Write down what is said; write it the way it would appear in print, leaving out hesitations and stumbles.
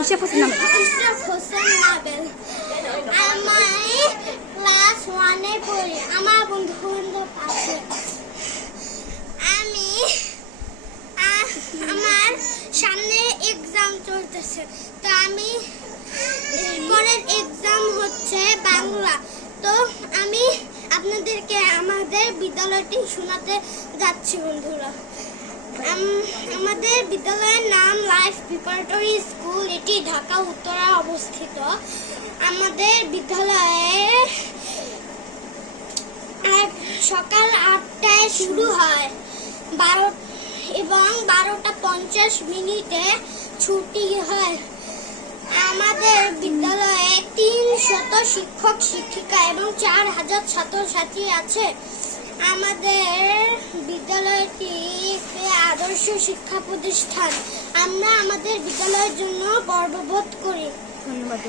ইশরাফ হোসেন নাবেল। আমি ক্লাস 1-এ পড়ি। আমার বন্ধু বান্ধব আছে। আমার সামনে এক্সাম চলতেছে, তো আমি পরের এক্সাম হচ্ছে বাংলা। তো আমি আপনাদেরকে আমাদের বিদ্যালয়টি শোনাতে যাচ্ছি বন্ধুরা। আমাদের বিদ্যালয়ের নাম লাইফ প্রিপারেটরি স্কুল। এটি ঢাকা উত্তরা অবস্থিত। আমাদের বিদ্যালয়ে সকাল 8টায় শুরু হয় এবং 12:50 ছুটি হয়। আমাদের বিদ্যালয়ে 300 শিক্ষক শিক্ষিকা এবং 4000 ছাত্রছাত্রী আছে। আমাদের বিদ্যালয়টি একটি আদর্শ শিক্ষা প্রতিষ্ঠান। আমরা আমাদের বিদ্যালয়ের জন্য গর্ববোধ করি। ধন্যবাদ।